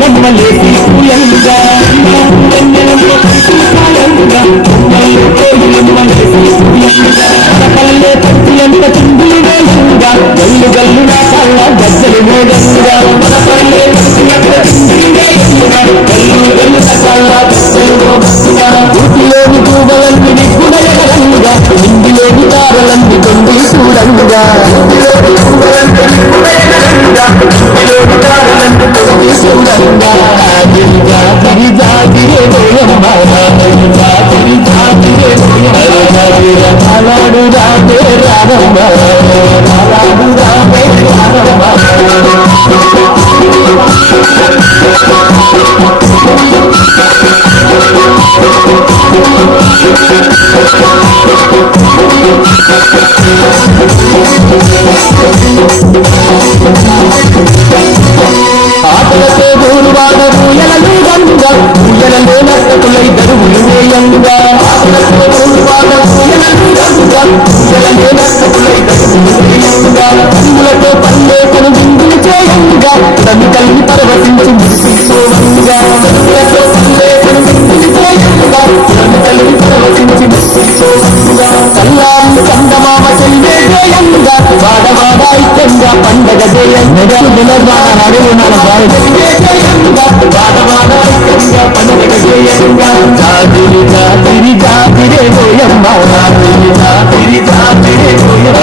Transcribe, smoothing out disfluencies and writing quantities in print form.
నమ్మలేసి పూయంగా పల్లె పచ్చి ఎంత చిందులు వేయంగా గల్లు గల్లు నా కళ్ళ గజ్జలు మోగంగా మన పల్లె పచ్చి ఎంత చిందులు వేయంగా గల్లు గల్లు నా కళ్ళ గజ్జలు మోగంగా ఊటిలోని పూవలన్నీ నిప్పుడయగలంగా ఇంటిలోని తారలన్నీ కొండి చూడంగా గిరిజా గిరిజా గిరే అలాడు రాదే రారమ్మ అలాడు రాదే రారమ్మ ఆటలతో ఊరువాడ ఊయలలు రంగా ఊయలలో నర్తకులై దరువులు వేయంగా ఆటలతో ఊరువాడ ఊయలలు రంగా ఊయలలో నర్తకులై దరువులు వేయంగా కన్నులతో పల్లెకును విందులు చేయంగా తను కలిగి పరవశించి మురిసిపోవంగా కన్నులతో పల్లెకును విందులు చేయంగా తను కలిగి పరవశించి మురిసిపోవంగా కల్లాము చందమామ చెల్లే చేయంగా వాడవాడ ఐక్యంగా పండగ చేయంగా జాతిరి జాతిరి జాతిరే గోయమ్మ జాతిరి జాతిరి జాతిరే గోయమ్మ